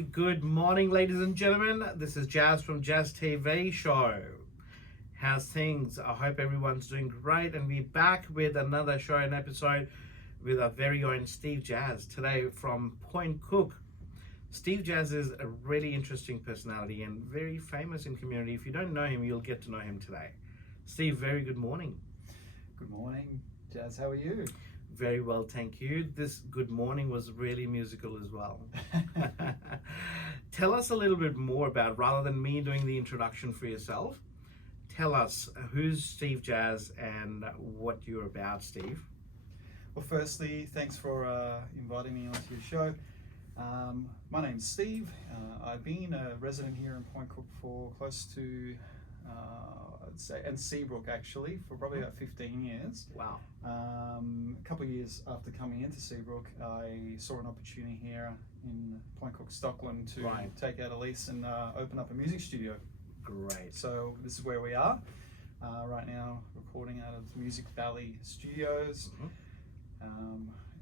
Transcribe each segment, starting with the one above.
Good morning, ladies and gentlemen. This is Jazz from Jazz TV Show. How's things? I hope everyone's doing great, and we're back with another show and episode with our very own Steve Jaz today from Point Cook. Steve Jaz is a really interesting personality and very famous in community. If you don't know him, you'll get to know him today. Steve, very good morning. Good morning, Jazz. How are you? Very well, thank you. This good morning was really musical as well. Tell us a little bit more about, rather than me doing the introduction for yourself, tell us who's Steve Jaz and what you're about, Steve. Well, firstly, thanks for inviting me onto your show. My name's Steve. I've been a resident here in Point Cook for close to, I'd say, and Seabrook actually, for probably about 15 years. Wow. A couple of years after coming into Seabrook, I saw an opportunity here in Point Cook, Stockland to take out a lease and open up a music studio. Great. So this is where we are right now, recording out of Music Valley Studios.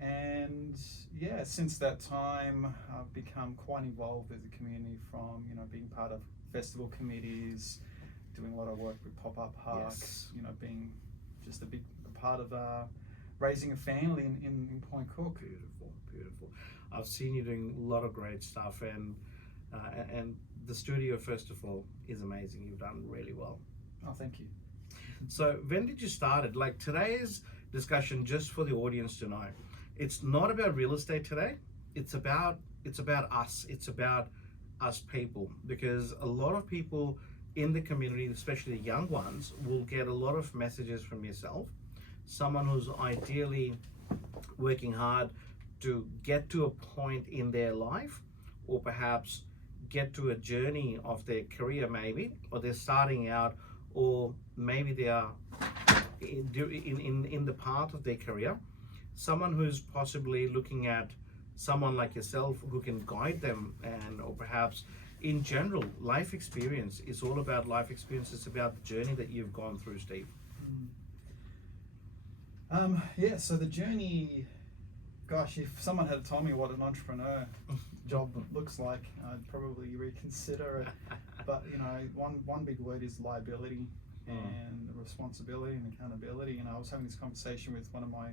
And yeah, since that time, I've become quite involved with the community, from being part of festival committees, doing a lot of work with pop-up parks, being just a big part of raising a family in Point Cook. Beautiful. I've seen you doing a lot of great stuff, and the studio, first of all, is amazing. You've done really well. Oh, thank you. So when did you start it? Like, today's discussion, just for the audience to know, it's not about real estate today. It's about us. It's about us people, because a lot of people in the community, especially the young ones, will get a lot of messages from yourself. Someone who's ideally working hard to get to a point in their life, or perhaps get to a journey of their career, maybe, or they're starting out, or maybe they are in the path of their career. Someone who's possibly looking at someone like yourself who can guide them, and or perhaps in general, life experience is all about life experience. It's about the journey that you've gone through, Steve. Yeah, so the journey, gosh, if someone had told me what an entrepreneur job looks like, I'd probably reconsider it. But one big word is liability and responsibility and accountability. I was having this conversation with one of my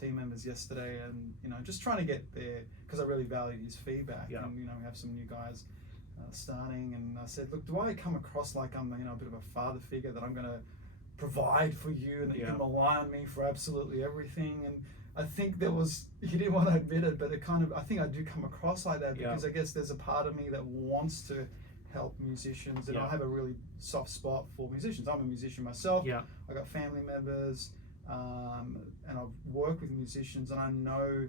team members yesterday, and just trying to get there, because I really valued his feedback. And we have some new guys starting, and I said, look, do I come across like I'm a bit of a father figure, that I'm going to provide for you and that you can rely on me for absolutely everything? And I think he didn't want to admit it, but I think I do come across like that, because I guess there's a part of me that wants to help musicians, and I have a really soft spot for musicians. I'm a musician myself. I got family members, and I've worked with musicians, and I know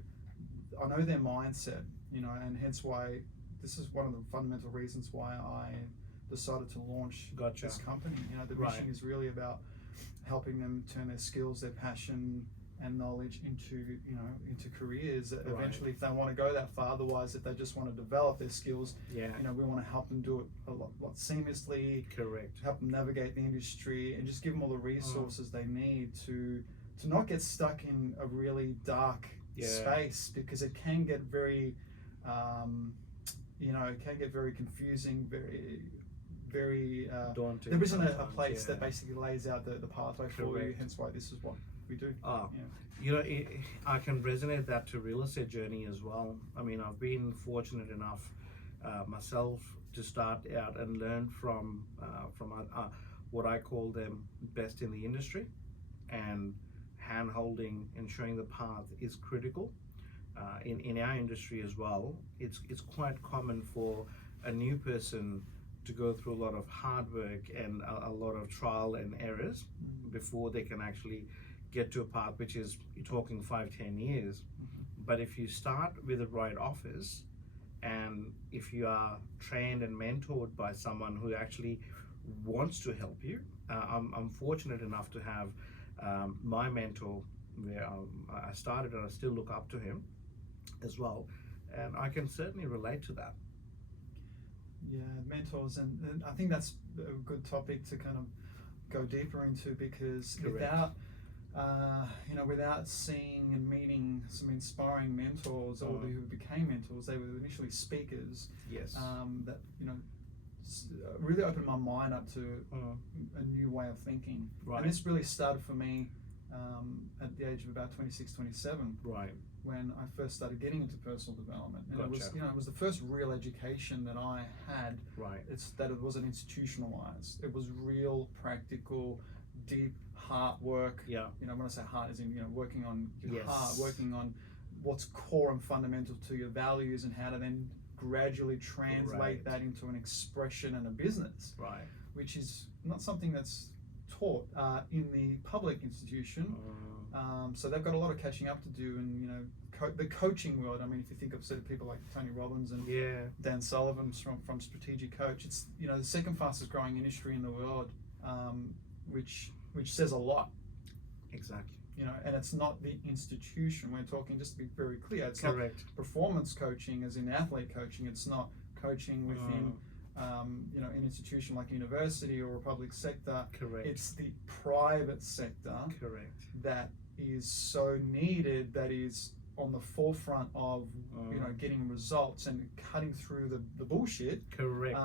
their mindset, and hence why this is one of the fundamental reasons why I decided to launch this company. The mission is really about helping them turn their skills, their passion and knowledge into careers that eventually, if they want to go that far. Otherwise, if they just want to develop their skills, we want to help them do it a lot seamlessly. Correct. Help them navigate the industry, and just give them all the resources they need to not get stuck in a really dark space, because it can get very confusing, very daunting. There isn't a place that basically lays out the pathway for you, hence why this is what we do. I can resonate that to real estate journey as well. I mean, I've been fortunate enough myself to start out and learn from what I call them best in the industry, and hand-holding and showing the path is critical. In our industry as well, it's quite common for a new person to go through a lot of hard work and a lot of trial and errors before they can actually get to a path, which is, you're talking 5-10 years. But if you start with the right office, and if you are trained and mentored by someone who actually wants to help you, I'm fortunate enough to have my mentor, where I started, and I still look up to him as well, and I can certainly relate to that. Yeah, mentors, and I think that's a good topic to kind of go deeper into, because without without seeing and meeting some inspiring mentors or who became mentors, they were initially speakers. Yes. That really opened my mind up to a new way of thinking. Right. And this really started for me at the age of about 26, 27. Right. When I first started getting into personal development, and Gotcha. it was the first real education that I had. Right. It's that it wasn't institutionalized. It was real, practical, deep heart work. Yeah. When I say heart, as in working on your Yes. heart, working on what's core and fundamental to your values, and how to then gradually translate Right. that into an expression and a business. Right. Which is not something that's taught in the public institution. So they've got a lot of catching up to do, and the coaching world. I mean, if you think of sort of people like Tony Robbins and Dan Sullivan from Strategic Coach, it's the second fastest growing industry in the world, which says a lot. Exactly. And it's not the institution. We're talking, just to be very clear, it's Correct. not performance coaching as in athlete coaching. It's not coaching within an institution like a university or a public sector. Correct. It's the private sector. Correct. That is so needed, that is on the forefront of getting results and cutting through the bullshit. Correct.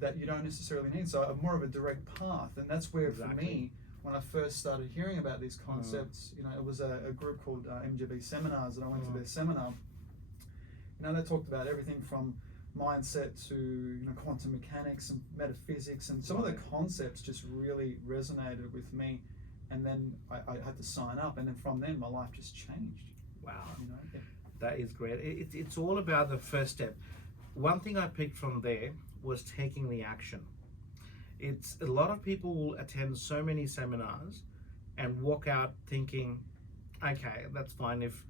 That you don't necessarily need. So more of a direct path, and that's where Exactly. for me, when I first started hearing about these concepts, it was a group called MGB Seminars, and I went to their seminar. They talked about everything from mindset to quantum mechanics and metaphysics, and some of the concepts just really resonated with me. And then I had to sign up, and then from then my life just changed. Wow. That is great. It's all about the first step. One thing I picked from there was taking the action. It's a lot of people will attend so many seminars and walk out thinking, okay, that's fine if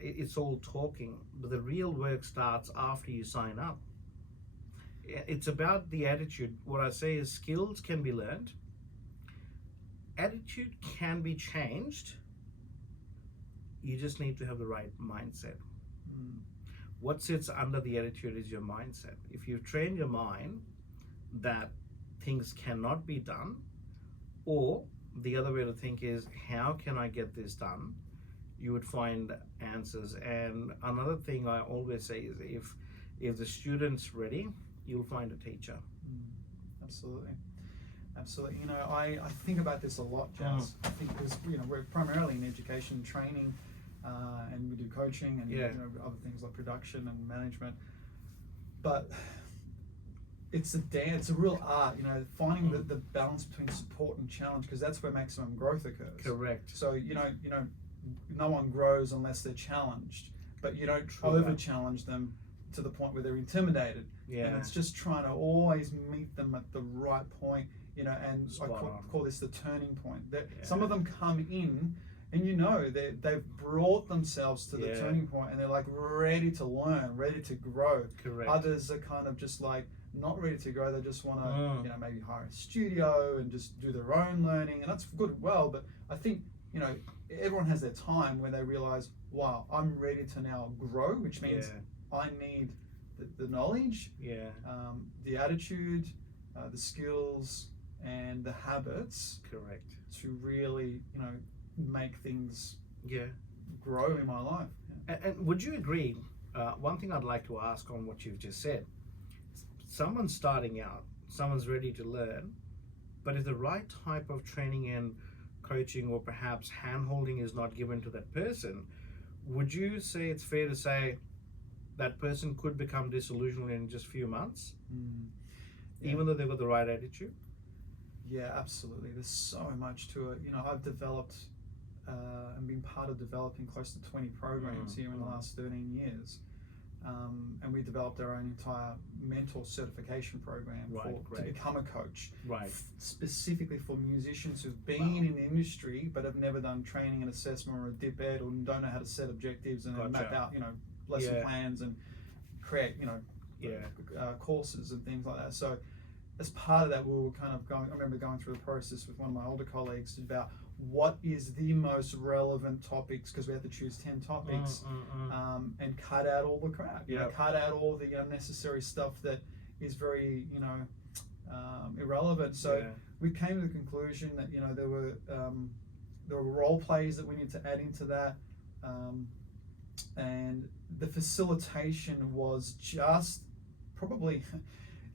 it's all talking, but the real work starts after you sign up. It's about the attitude. What I say is skills can be learned. Attitude can be changed. You just need to have the right mindset. What sits under the attitude is your mindset. If you train your mind that things cannot be done, or the other way to think is, how can I get this done? You would find answers. And another thing I always say is, if the student's ready, you'll find a teacher. Absolutely. I think about this a lot, Jaz. I think because we're primarily in education and training, and we do coaching and other things like production and management, but it's a dance, a real art, finding the balance between support and challenge, because that's where maximum growth occurs. Correct. So no one grows unless they're challenged, but you don't over challenge them to the point where they're intimidated. And it's just trying to always meet them at the right point, and I call this the turning point. Some of them come in and they've brought themselves to the turning point, and they're like ready to learn, ready to grow. Correct. Others are kind of just like not ready to grow. They just want to maybe hire a studio and just do their own learning, and that's good and well, but I think everyone has their time when they realize, wow, I'm ready to now grow, which means I need the knowledge, the attitude, the skills, and the habits. Correct. To really, make things grow in my life. And would you agree? One thing I'd like to ask on what you've just said: someone's starting out, someone's ready to learn, but if the right type of training and coaching or perhaps hand-holding is not given to that person, would you say it's fair to say that person could become disillusioned in just a few months, even though they've got the right attitude? Yeah, absolutely. There's so much to it. I've developed and been part of developing close to 20 programs here in the last 13 years. And we developed our own entire mentor certification program to become a coach, specifically for musicians who've been in the industry but have never done training and assessment or a dip ed, or don't know how to set objectives and map out lesson plans and create courses and things like that. So as part of that, we were kind of I remember going through the process with one of my older colleagues about what is the most relevant topics, because we had to choose 10 topics, and cut out all the crap, cut out all the unnecessary stuff that is very, irrelevant. So we came to the conclusion that, there were There are role plays that we need to add into that, and the facilitation was just probably.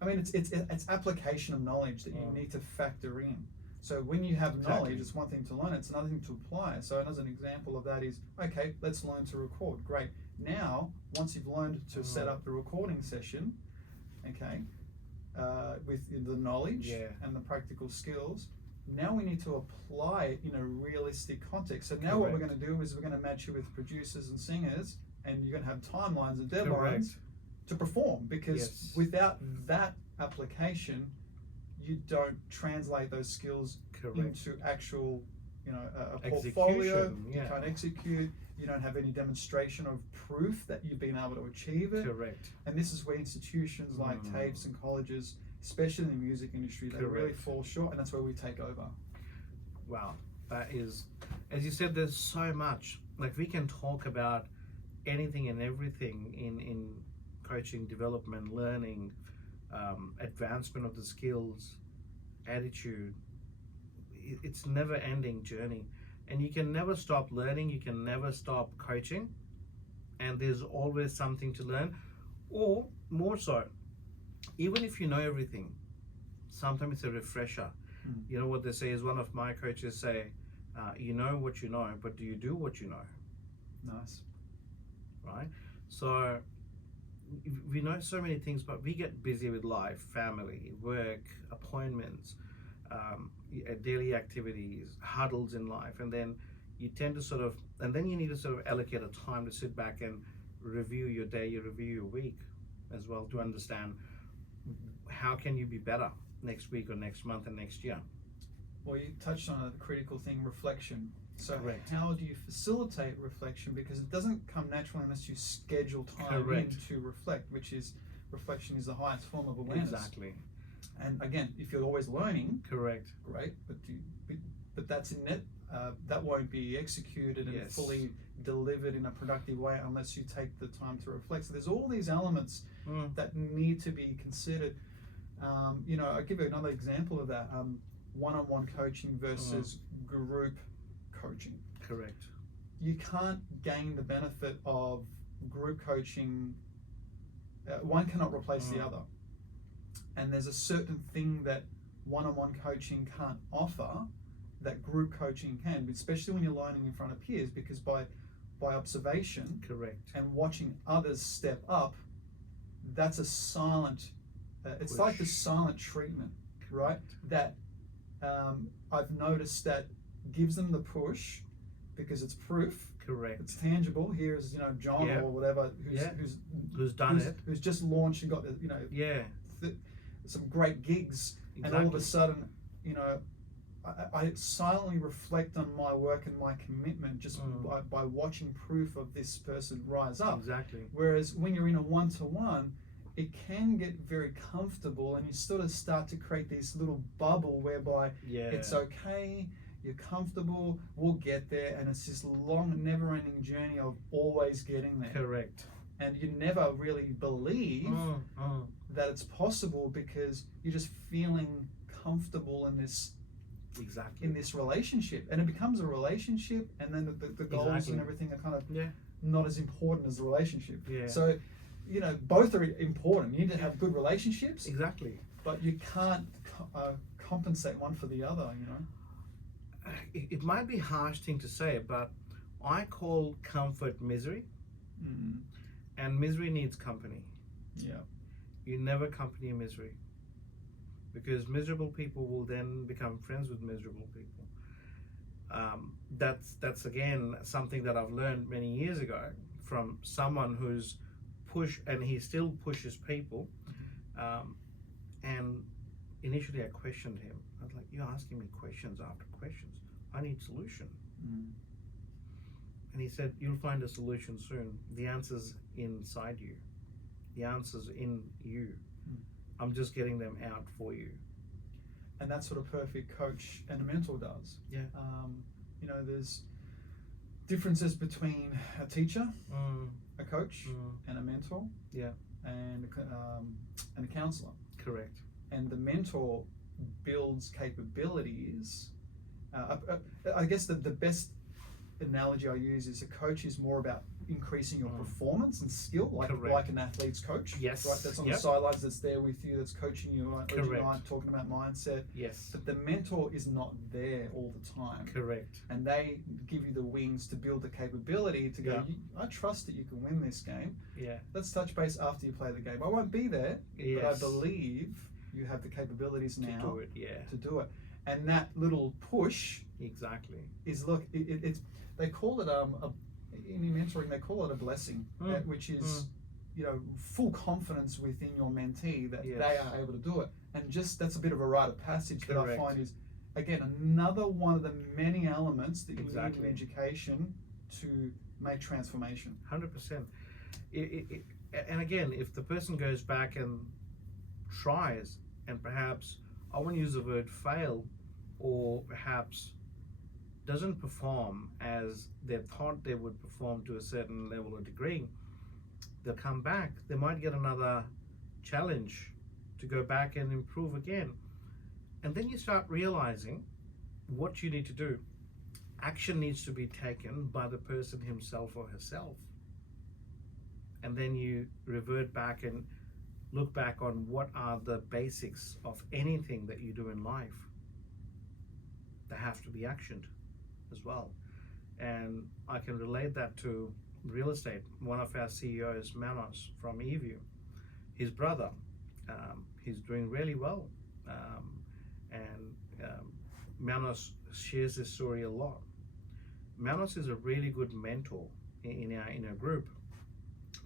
I mean, it's application of knowledge that you need to factor in. So when you have knowledge, it's one thing to learn, it's another thing to apply. So as an example of that is, okay, let's learn to record. Great. Now, once you've learned to set up the recording session, okay, with the knowledge and the practical skills, now we need to apply it in a realistic context. So now what we're going to do is we're going to match you with producers and singers, and you're going to have timelines and deadlines to perform, because without that application, you don't translate those skills into actual, a portfolio. You can't execute. You don't have any demonstration of proof that you've been able to achieve it. And this is where institutions like TAFEs and colleges, especially in the music industry, they really fall short, and that's where we take over. Wow, that is, as you said, there's so much. Like, we can talk about anything and everything in coaching, development, learning, advancement of the skills, attitude. It's never ending journey, and you can never stop learning, you can never stop coaching, and there's always something to learn. Or more so, even if you know everything, sometimes it's a refresher. You know what they say is, one of my coaches say, you know what you know, but do you do what you know? Nice. Right? So we know so many things, but we get busy with life, family, work, appointments, daily activities, huddles in life, and then you tend to and then you need to sort of allocate a time to sit back and review your day, you review your week as well, to understand how can you be better next week or next month and next year. Well, you touched on a critical thing, reflection. So how do you facilitate reflection? Because it doesn't come naturally unless you schedule time in to reflect, reflection is the highest form of awareness. Exactly. And again, if you're always learning, great, but that's in it. That won't be executed and fully delivered in a productive way unless you take the time to reflect. So there's all these elements that need to be considered. I'll give you another example of that. One-on-one coaching versus group coaching. Correct. You can't gain the benefit of group coaching. One cannot replace the other. And there's a certain thing that one-on-one coaching can't offer that group coaching can, especially when you're learning in front of peers, because by observation and watching others step up, that's a silent, it's like the silent treatment, right? That I've noticed that gives them the push because it's proof. It's tangible. Here's John or whatever who's done it, who's just launched and got some great gigs, and all of a sudden, I silently reflect on my work and my commitment just by watching proof of this person rise up. Whereas when you're in a one-to-one, it can get very comfortable, and you sort of start to create this little bubble whereby it's okay, you're comfortable, we'll get there, and it's this long, never-ending journey of always getting there. And you never really believe that it's possible because you're just feeling comfortable in this in this relationship, and it becomes a relationship, and then the goals and everything are kind of not as important as the relationship. So both are important. You need to have good relationships, but you can't compensate one for the other. It might be a harsh thing to say, but I call comfort misery, and misery needs company. You never accompany misery, because miserable people will then become friends with miserable people. That's again something that I've learned many years ago from someone who's pushed, and he still pushes people. And initially I questioned him. I was like, you're asking me questions after questions. I need solution. And he said, you'll find a solution soon. The answer's inside you. The answer's in you. I'm just getting them out for you. And that's what a perfect coach and a mentor does. There's differences between a teacher, a coach, and a mentor, and a counselor. Correct. And the mentor builds capabilities I guess the best analogy I use is a coach is more about increasing your performance and skill, like an athlete's coach. Yes. Right. That's on the sidelines. That's there with you. That's coaching you. Like you and I talking about mindset. Yes. But the mentor is not there all the time. Correct. And they give you the wings to build the capability to go. I trust that you can win this game. Yeah. Let's touch base after you play the game. I won't be there, but I believe you have the capabilities now to do it. Yeah. To do it. And that little push. Exactly. Is it's they call it in mentoring they call it a blessing, which is full confidence within your mentee that they are able to do it, and just that's a bit of a rite of passage that I find is again another one of the many elements that you need in education to make transformation. 100%. And again, if the person goes back and tries, and perhaps I won't use the word fail, or perhaps doesn't perform as they thought they would perform to a certain level or degree, they'll come back. They might get another challenge to go back and improve again. And then you start realizing what you need to do. Action needs to be taken by the person himself or herself. And then you revert back and look back on what are the basics of anything that you do in life. They have to be actioned as well. And I can relate that to real estate. One of our CEOs, Manos from eView, his brother, he's doing really well. Manos shares this story a lot. Manos is a really good mentor in our group.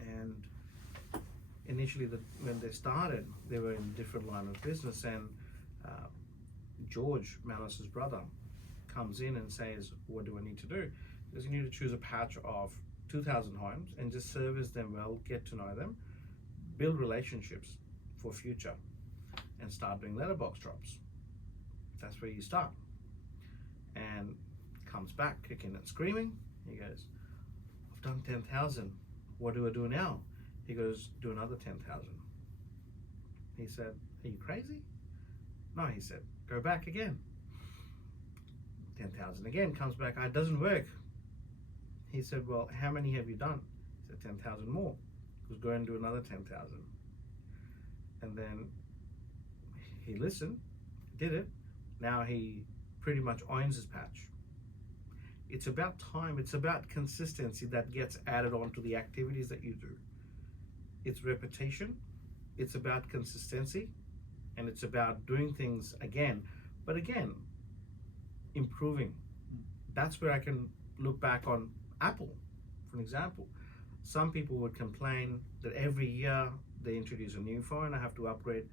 And initially, when they started, they were in a different line of business, and George, Manos's brother, comes in and says, what do I need to do? Because you need to choose a patch of 2,000 homes and just service them well, get to know them, build relationships for future, and start doing letterbox drops. That's where you start. And comes back kicking and screaming. He goes, I've done 10,000. What do I do now? He goes, do another 10,000. He said, are you crazy? No, he said, go back again. 10,000 again, comes back, it doesn't work. He said, well, how many have you done? He said, 10,000 more. He goes, go and do another 10,000. And then he listened, did it. Now he pretty much owns his patch. It's about time, it's about consistency that gets added on to the activities that you do. It's repetition, it's about consistency, and it's about doing things again. But again, improving. That's where I can look back on Apple, for an example. Some people would complain that every year they introduce a new phone, I have to upgrade.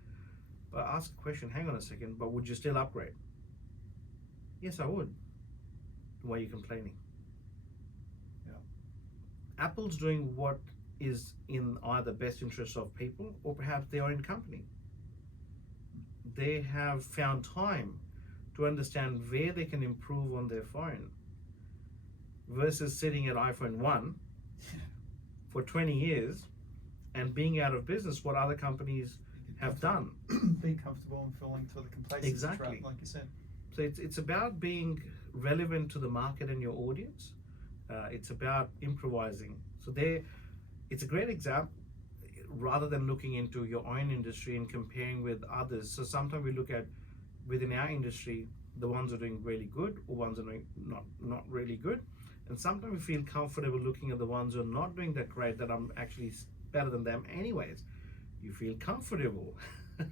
But I ask a question, hang on a second, but would you still upgrade? Yes, I would. Why are you complaining? Yeah. Apple's doing what is in either best interest of people or perhaps their own company. They have found time to understand where they can improve on their phone versus sitting at iPhone 1 for 20 years and being out of business, what other companies have done. Being comfortable and falling to the complacency trap, like you said. So it's about being relevant to the market and your audience. It's about improvising. So it's a great example rather than looking into your own industry and comparing with others. So sometimes we look at within our industry, the ones are doing really good or ones are doing not really good. And sometimes we feel comfortable looking at the ones who are not doing that great, that I'm actually better than them anyways. You feel comfortable. You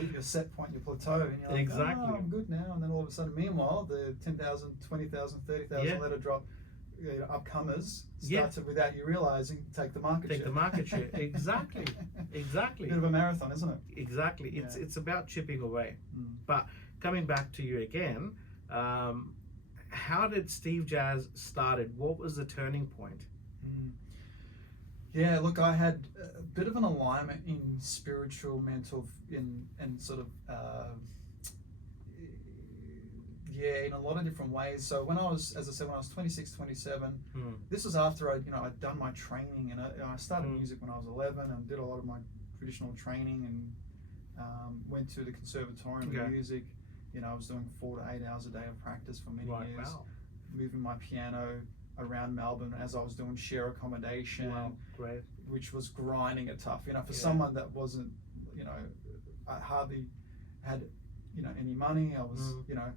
hit your set point, your plateau, and you're like, exactly. oh, I'm good now. And then all of a sudden, meanwhile, the 10,000, 20,000, 30,000 letter drop, upcomers start to, without you realizing, take the market share. Take the market share. Exactly. Exactly. Bit of a marathon, isn't it? Exactly. It's about chipping away. But coming back to you again, how did Steve Jaz started? What was the turning point? Yeah, look, I had a bit of an alignment in spiritual, mental, and sort of, in a lot of different ways. So when I was, as I said, when I was 26, 27, this was after I'd done my training, and I started music when I was 11 and did a lot of my traditional training and went to the Conservatorium of Music, You know, I was doing 4 to 8 hours a day of practice for many Right. years, Wow. moving my piano around Melbourne as I was doing share accommodation, Wow. Great. which was grinding it tough. You know, for Yeah. someone that wasn't, you know, I hardly had, you know, any money. I was, you know,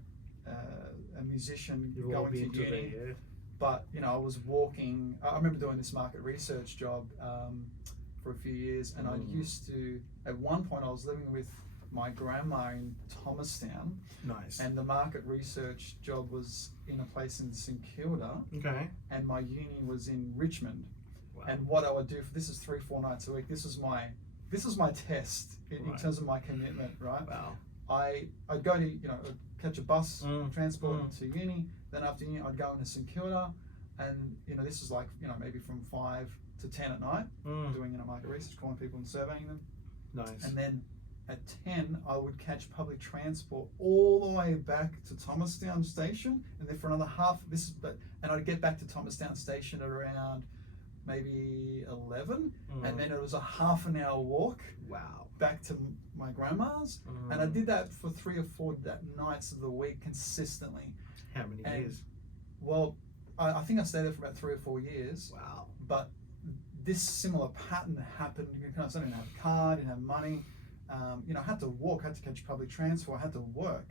a musician You've all going to been to uni. there, yeah. But you know, I was walking. I remember doing this market research job for a few years, and I used to. At one point, I was living with my grandma in Thomastown, Nice. and the market research job was in a place in St Kilda, Okay. and my uni was in Richmond. Wow. And what I would do, this is 3-4 nights a week. This was my test in Right. terms of my commitment, right? Wow. I'd go to, you know, catch a bus, transport Mm. to uni. Then after uni, I'd go into St Kilda, and you know, this is like, you know, maybe from 5 to 10 at night, doing, you know, market research, calling people and surveying them. Nice. And then at 10, I would catch public transport all the way back to Thomastown Station, and then for another half. And I'd get back to Thomastown Station at around maybe 11, and then it was a half an hour walk Wow. back to my grandma's, and I did that for 3 or 4 nights of the week consistently. How many And- years? Well, I think I stayed there for about 3 or 4 years, Wow. but this similar pattern happened. You know, so I didn't have a car, I didn't have money. You know, I had to walk, I had to catch public transport, I had to work.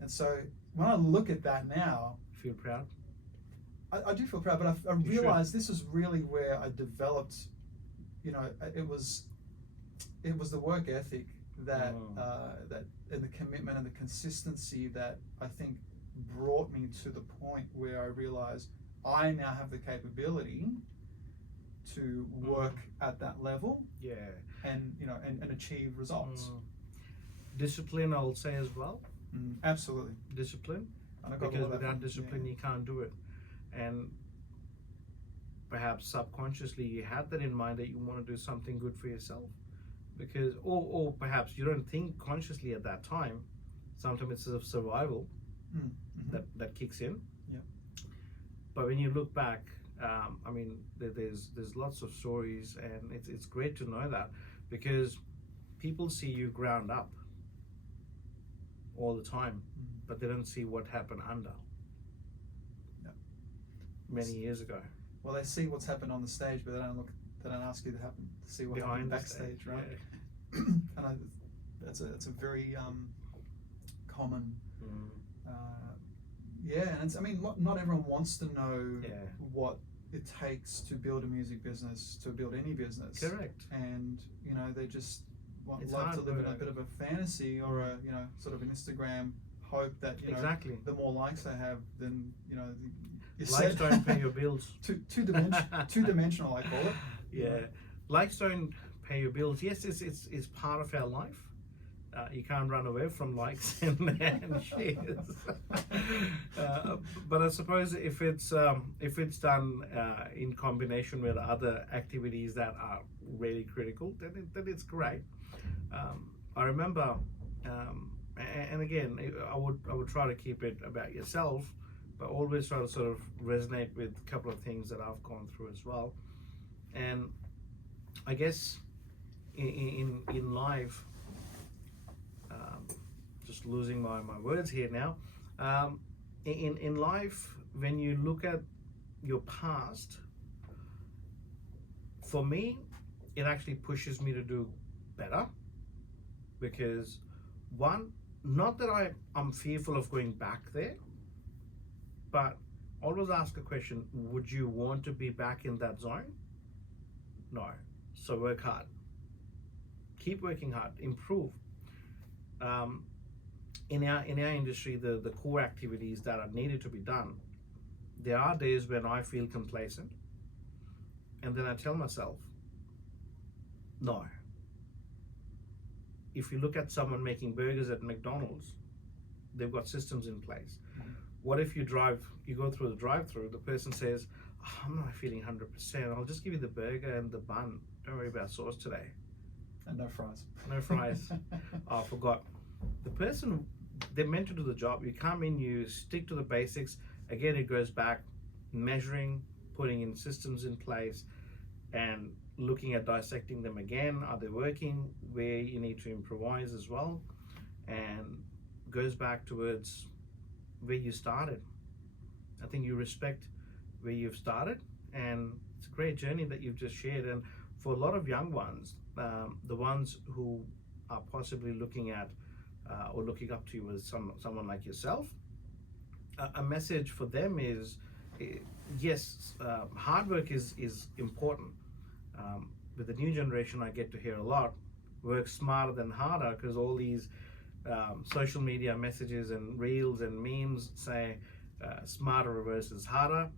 And so when I look at that now, Feel proud? I do feel proud, but I You should. realized this is really where I developed, you know, it was the work ethic that and the commitment and the consistency that I think brought me to the point where I realized I now have the capability to work at that level Yeah. and, you know, and achieve results. Discipline, I'll say as well. Absolutely. Discipline. And I got all Because of that without from- discipline, you can't do it. And perhaps subconsciously you had that in mind that you want to do something good for yourself. Because, or perhaps you don't think consciously at that time. Sometimes it's a survival that kicks in. Yep. But when you look back, I mean, there's lots of stories, and it's great to know that, because people see you ground up all the time, but they don't see what happened under. Yep. Many years ago. Well, they see what's happened on the stage, but they don't ask you to see what happened Behind the backstage, stage, right? yeah. And that's a very common. Yeah, and it's, I mean, not everyone wants to know what it takes to build a music business, to build any business. Correct. And you know, they just It's love hard to live in a work. bit of a fantasy or a, you know, sort of an Instagram hope that, you know, Exactly. the more likes I have, then, you know, you Likes don't pay your bills. two-dimensional, I call it. Yeah, likes don't pay your bills. Yes, it's part of our life. You can't run away from likes and shares. But I suppose if it's done in combination with other activities that are really critical, then it's great. I remember, and again, I would try to keep it about yourself, but always try to sort of resonate with a couple of things that I've gone through as well. And I guess in life, just losing my words here now, in life, when you look at your past, for me, it actually pushes me to do better, because one, not that I'm fearful of going back there, but always ask a question: would you want to be back in that zone? No. So work hard. Keep working hard. Improve. In our industry, the core activities that are needed to be done, there are days when I feel complacent, and then I tell myself, no. If you look at someone making burgers at McDonald's, they've got systems in place. What if you go through the drive-through, the person says, oh, I'm not feeling 100%, I'll just give you the burger and the bun, don't worry about sauce today. And no fries. No fries. Oh, I forgot. The person, they're meant to do the job. You come in, you stick to the basics. Again, it goes back, measuring, putting in systems in place, and looking at dissecting them again. Are they working? Where you need to improvise as well. And goes back towards where you started. I think you respect where you've started, and it's a great journey that you've just shared. And for a lot of young ones, the ones who are possibly looking at or looking up to you as someone like yourself, a message for them is, yes, hard work is important. With the new generation, I get to hear a lot, work smarter than harder, because all these social media messages and reels and memes say smarter versus harder.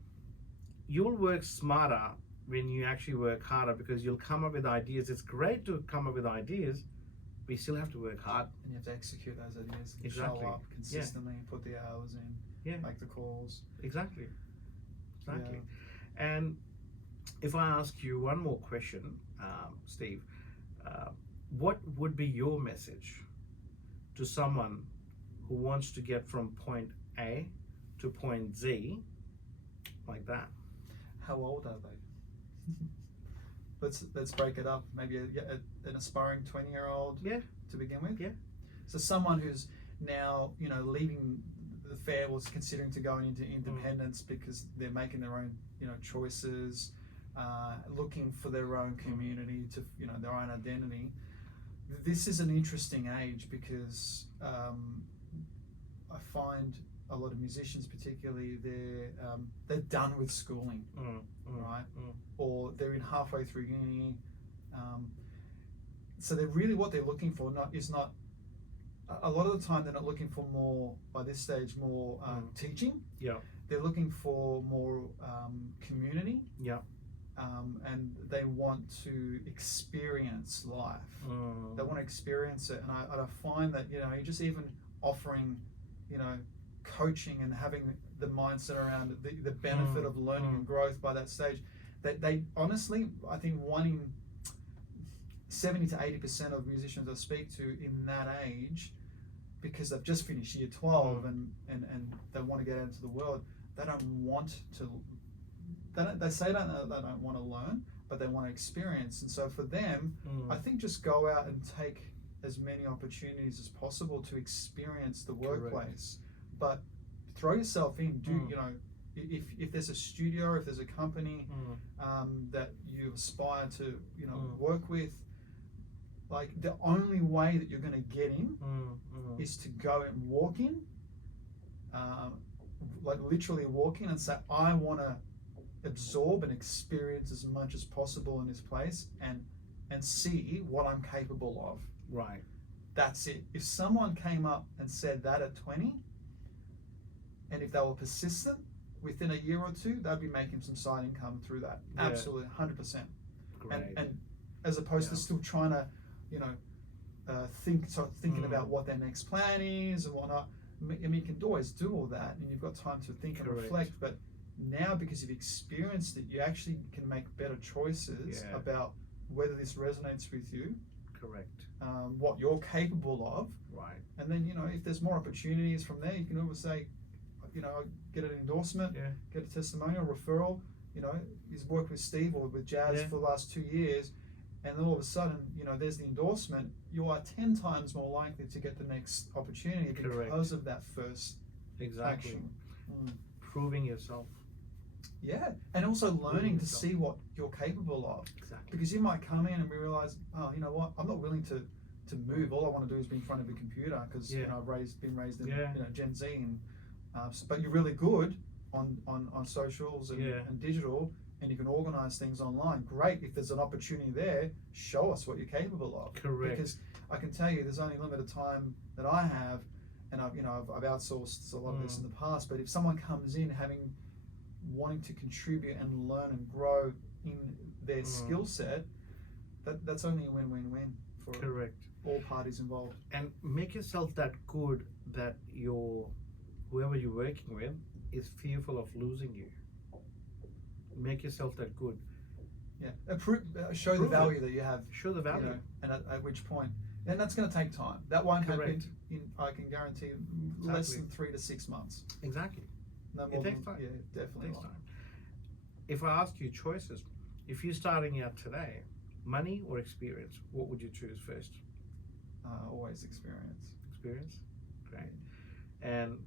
You'll work smarter when you actually work harder, because you'll come up with ideas. It's great to come up with ideas, but you still have to work hard. And you have to execute those ideas. Exactly. Show up consistently, put the hours in, make the calls. Exactly. And if I ask you one more question, Steve, what would be your message to someone who wants to get from point A to point Z like that? How old are they? Let's break it up. Maybe an aspiring 20-year-old to begin with. Yeah. So someone who's now, leaving the fair, was considering to going into independence because they're making their own, choices, looking for their own community, to their own identity. This is an interesting age because I find a lot of musicians, particularly, they're done with schooling, right? Or they're in halfway through uni. So they're really, what they're looking for is not a lot of the time they're not looking for more, by this stage, more teaching. Yeah. They're looking for more community. Yeah. And they want to experience life. They want to experience it, and I find that you just even offering, coaching and having the mindset around the benefit of learning and growth by that stage. They honestly, I think 70 to 80% of musicians I speak to in that age, because they've just finished year 12 and they want to get out into the world, they don't want to. They say they don't want to learn, but they want to experience. And so for them, I think just go out and take as many opportunities as possible to experience the workplace. But throw yourself in. If there's a studio, if there's a company that you aspire to, work with, like the only way that you're going to get in is to go and walk in, like literally walk in and say, I want to absorb and experience as much as possible in this place and see what I'm capable of. Right. That's it. If someone came up and said that at 20, and if they were persistent, within a year or two, they'd be making some side income through that. Yeah. Absolutely, 100%. Great. And as opposed to still trying to, thinking about what their next plan is and whatnot. I mean, you can always do all that, and you've got time to think and reflect, but now, because you've experienced it, you actually can make better choices about whether this resonates with you. Correct. What you're capable of. Right. And then, if there's more opportunities from there, you can always say, get an endorsement, get a testimonial, referral. He's worked with Steve or with Jaz for the last 2 years, and then all of a sudden, there's the endorsement. You are 10 times more likely to get the next opportunity because of that first action. Proving yourself. Yeah, and also learning to see what you're capable of. Exactly. Because you might come in and realize, oh, you know what, I'm not willing to move. All I want to do is be in front of a computer because I've been raised in Gen Z, and but you're really good on socials and digital, and you can organize things online. Great. If there's an opportunity there, show us what you're capable of. Correct. Because I can tell you, there's only limited time that I have, and I've outsourced a lot of this in the past. But if someone comes in wanting to contribute and learn and grow in their skill set, that's only a win-win-win for all parties involved. And make yourself that good that whoever you're working with is fearful of losing you. Make yourself that good. Yeah, show the value that you have. Show the value. And at which point, and that's going to take time. That won't happen I can guarantee, less than 3 to 6 months. Exactly. No more it takes time. Yeah, definitely. It takes time. If I ask you choices, if you're starting out today, money or experience, what would you choose first? Always experience. Experience? Great. And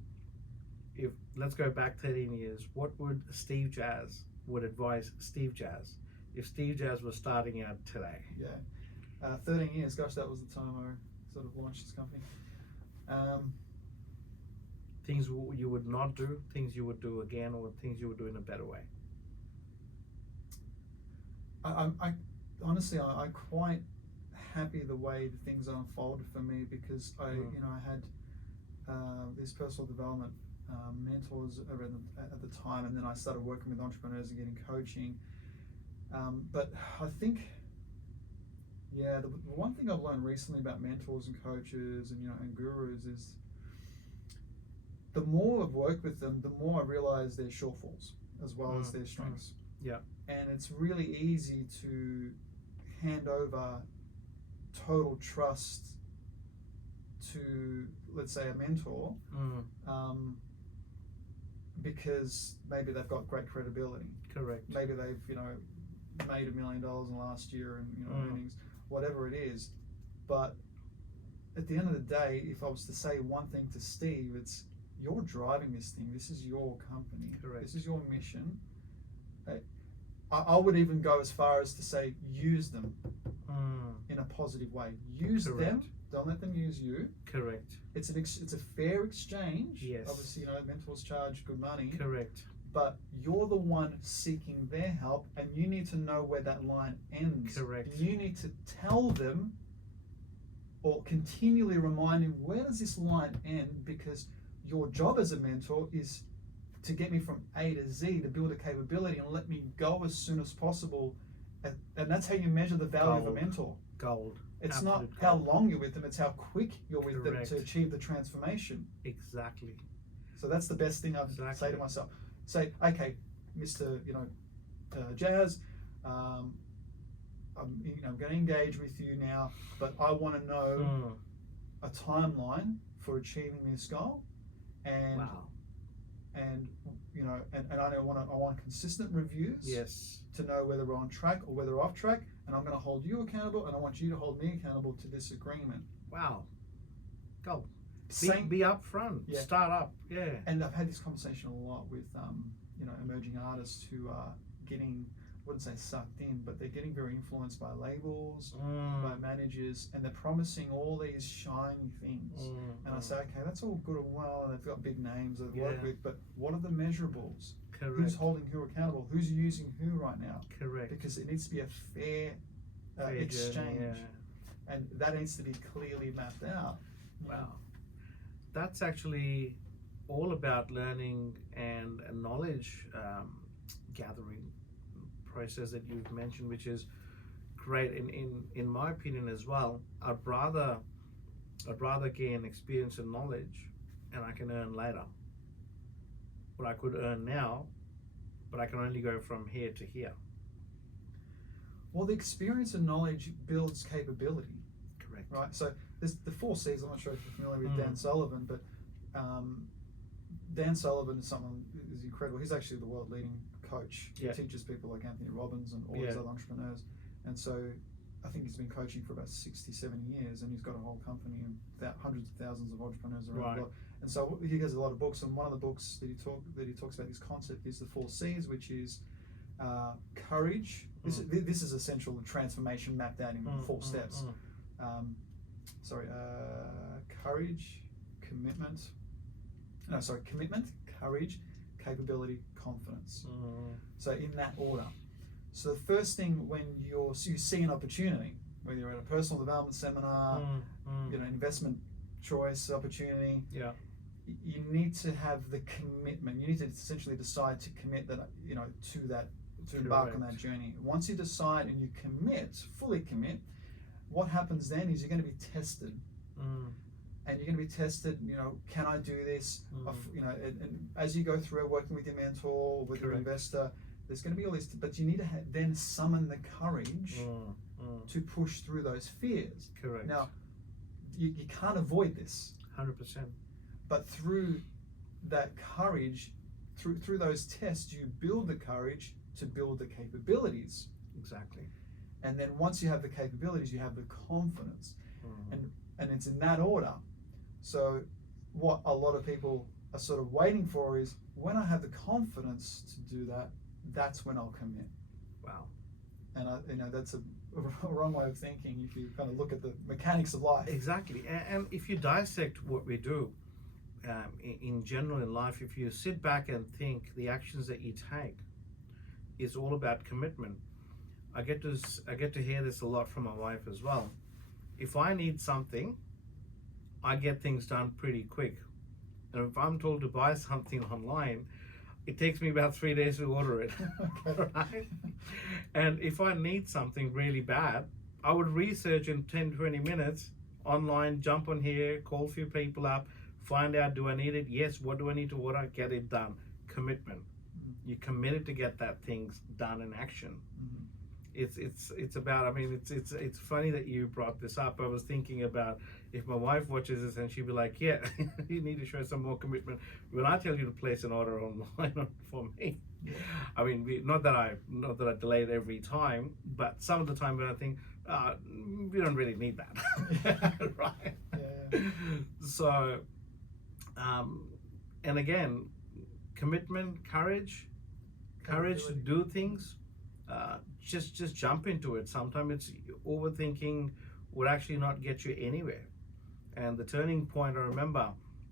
if let's go back 13 years, what would Steve Jaz would advise Steve Jaz if Steve Jaz was starting out today? Yeah, 13 years. Gosh, that was the time I sort of launched this company. Things you would not do, things you would do again, or things you would do in a better way. I honestly, I'm quite happy the way the things unfolded for me, because I had these personal development mentors at the time, and then I started working with entrepreneurs and getting coaching. But I think, the one thing I've learned recently about mentors and coaches and gurus is the more I've worked with them, the more I realize their shortfalls as well as their strengths. Yeah. And it's really easy to hand over total trust to, let's say, a mentor, because maybe they've got great credibility. Correct. Maybe they've made $1 million in the last year and earnings, whatever it is. But at the end of the day, if I was to say one thing to Steve, it's, you're driving this thing. This is your company. Correct. This is your mission. I would even go as far as to say, use them in a positive way. Use them. Don't let them use you. Correct. It's a fair exchange. Yes. Obviously, mentors charge good money. Correct. But you're the one seeking their help, and you need to know where that line ends. Correct. You need to tell them, or continually remind them, where does this line end? Because your job as a mentor is to get me from A to Z, to build a capability and let me go as soon as possible. And that's how you measure the value of a mentor. Gold. It's Absolute not gold. how long you're with them, it's how quick you're with them Correct. to achieve the transformation. Exactly. So that's the best thing I'd say to myself. Say, okay, Mr. Jaz, I'm going to engage with you now, but I want to know a timeline for achieving this goal, and and I want consistent reviews. Yes. To know whether we're on track or whether we're off track, and I'm going to hold you accountable, and I want you to hold me accountable to this agreement. Wow. Go. Be upfront. Yeah. Start up. Yeah. And I've had this conversation a lot with emerging artists who are getting, I wouldn't say sucked in, but they're getting very influenced by labels, by managers, and they're promising all these shiny things. And I say, okay, that's all good and well, and they've got big names they've worked with, but what are the measurables? Correct. Who's holding who accountable? Who's using who right now? Correct. Because it needs to be a fair exchange, journey, and that needs to be clearly mapped out. Wow. That's actually all about learning and a knowledge gathering process that you've mentioned, which is great in my opinion as well. I'd rather gain experience and knowledge, and I can earn later what I could earn now, but I can only go from here to here. Well, the experience and knowledge builds capability. Correct. Right. So there's the 4 C's. I'm not sure if you're familiar with Dan Sullivan, but Dan Sullivan is someone who's incredible. He's actually the world leading coach. He teaches people like Anthony Robbins and all these other entrepreneurs. And so I think he's been coaching for about 67 years, and he's got a whole company and hundreds of thousands of entrepreneurs around the world. And so he has a lot of books, and one of the books that he talks about this concept is the 4 C's, which is courage. This is essential transformation mapped out in 4 steps. Courage, commitment, courage, capability, confidence. So in that order. So the first thing, when you see an opportunity, whether you're at a personal development seminar, investment choice opportunity, you need to have the commitment. You need to essentially decide to commit that, to embark on that journey. Once you decide and you fully commit, what happens then is you're going to be tested. And you're going to be tested, can I do this? And as you go through working with your mentor, with your investor, there's going to be all this, but you need to then summon the courage to push through those fears. Correct. Now, you can't avoid this. 100%. But through that courage, through those tests, you build the courage to build the capabilities. Exactly. And then once you have the capabilities, you have the confidence. And it's in that order. So what a lot of people are sort of waiting for is when I have the confidence to do that, that's when I'll commit. Wow. And that's a wrong way of thinking if you kind of look at the mechanics of life. Exactly. And if you dissect what we do in general in life, if you sit back and think the actions that you take is all about commitment. I get to hear this a lot from my wife as well. If I need something, I get things done pretty quick. And if I'm told to buy something online, it takes me about 3 days to order it. Okay. Right? And if I need something really bad, I would research in 10-20 minutes online, jump on here, call a few people up, find out, do I need it? Yes. What do I need to order? Get it done. Commitment. Mm-hmm. You're committed to get that things done in action. Mm-hmm. It's about, I mean, it's funny that you brought this up. I was thinking about if my wife watches this and she'd be like, yeah, you need to show some more commitment when I tell you to place an order online for me. Yeah. I mean, not that I delay it every time, but some of the time when I think we don't really need that. Right. Yeah. So and again, commitment, courage to do things. Just jump into it. Sometimes it's overthinking would actually not get you anywhere. And the turning point, I remember,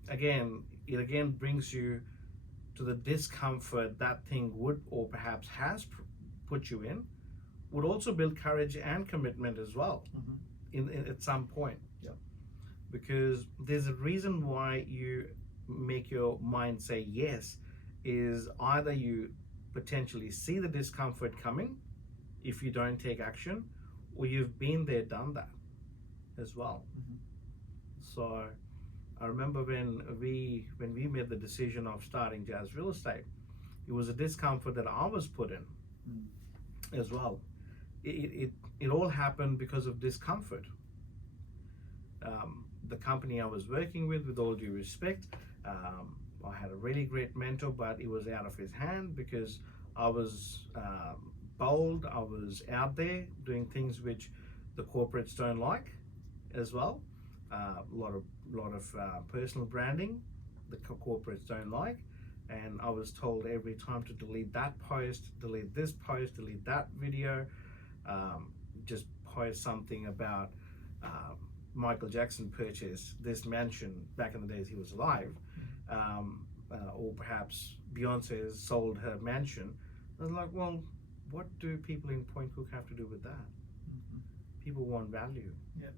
it brings you to the discomfort that thing would or perhaps has put you in, would also build courage and commitment as well. Mm-hmm. in at some point. Yeah. Because there's a reason why you make your mind say yes, is either you potentially see the discomfort coming if you don't take action, or you've been there, done that as well. Mm-hmm. So I remember when we made the decision of starting Jazz Real Estate, it was a discomfort that I was put in as well. It all happened because of discomfort. The company I was working with all due respect, I had a really great mentor, but it was out of his hand because I was bold. I was out there doing things which the corporates don't like as well. A lot of personal branding the corporates don't like, and I was told every time to delete that post, delete this post, delete that video, just post something about Michael Jackson purchased this mansion back in the days he was alive, or perhaps Beyonce has sold her mansion. I was like, well, what do people in Point Cook have to do with that? Mm-hmm. People want value. Yeah,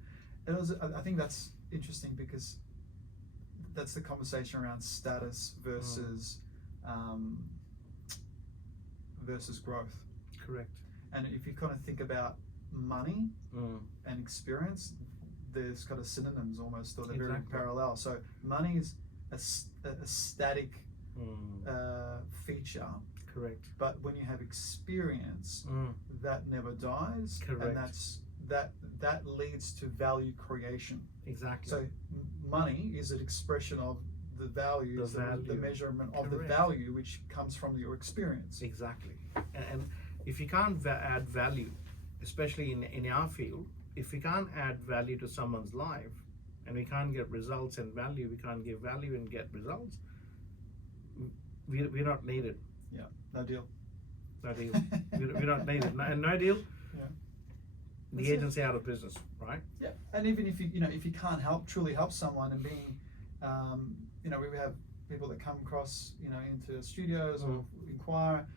and I think that's interesting because that's the conversation around status versus versus growth. Correct. And if you kind of think about money and experience, there's kind of synonyms almost, or they're very parallel. So money is a static feature. Correct. But when you have experience, that never dies. Correct. And that leads to value creation. Exactly. So money is an expression of the values, the measurement of the value which comes from your experience. Exactly. And if you can't add value, especially in our field, if we can't add value to someone's life and we can't get results and value, we can't give value and get results, we're not needed. Yeah, no deal. No deal. we don't need it. No deal. Yeah. The agency out of business, right? Yeah, and even if you can't truly help someone, and being, we have people that come across, into studios or inquire,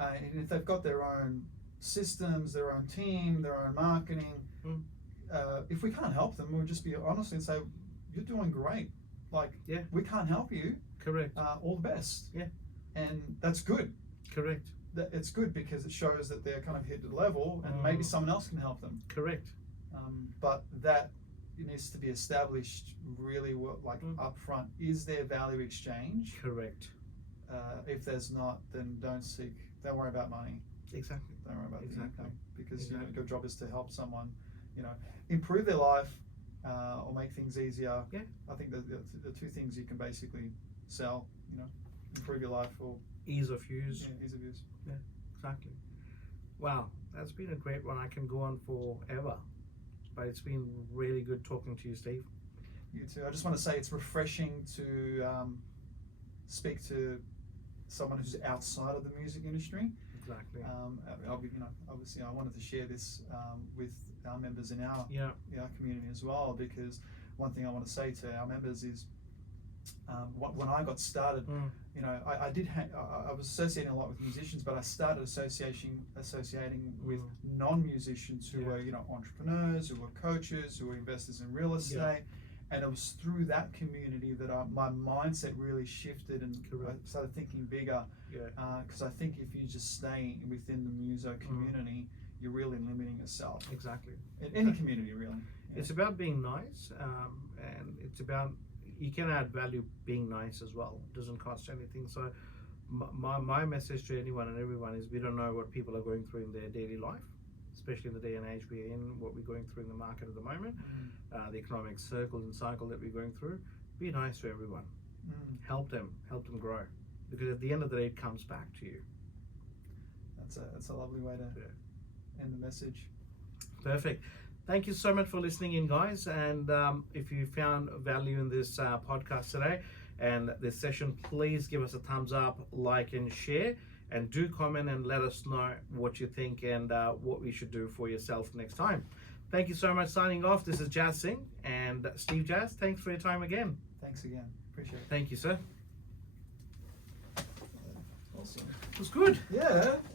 and if they've got their own systems, their own team, their own marketing, if we can't help them, we'll just be honest and say, you're doing great. Like, we can't help you. Correct. All the best. Yeah. And that's good. Correct. It's good because it shows that they're kind of hit the level, and maybe someone else can help them. Correct. But that needs to be established really up front. Is there value exchange? Correct. If there's not, then don't worry about money. Exactly. Don't worry about the income, because your job is to help someone, improve their life, or make things easier. Yeah. I think the two things you can basically sell, improve your life or ease of use. Yeah, ease of use. Yeah, exactly. Wow, that's been a great one. I can go on forever, but it's been really good talking to you, Steve. You too. I just want to say it's refreshing to speak to someone who's outside of the music industry. Exactly. Obviously, I wanted to share this with our members in our Yeah. community as well, because one thing I want to say to our members is, when I got started, I was associating a lot with musicians, but I started associating with non-musicians who were entrepreneurs, who were coaches, who were investors in real estate. And it was through that community that my mindset really shifted, and I started thinking bigger. Because I think if you just stay within the muso community, you're really limiting yourself. Exactly. In any community, really. Yeah. It's about being nice, and it's about, you can add value being nice as well. It doesn't cost anything. So my message to anyone and everyone is, we don't know what people are going through in their daily life, especially in the day and age we're in, what we're going through in the market at the moment, the economic circle and cycle that we're going through. Be nice to everyone. Help them grow, because at the end of the day, it comes back to you. That's a lovely way to end the message. Perfect. Thank you so much for listening in, guys. And if you found value in this podcast today and this session, please give us a thumbs up, like, and share. And do comment and let us know what you think and what we should do for yourself next time. Thank you so much. Signing off, this is Jaz Singh and Steve Jaz. Thanks for your time again. Thanks again. Appreciate it. Thank you, sir. Awesome. It was good. Yeah.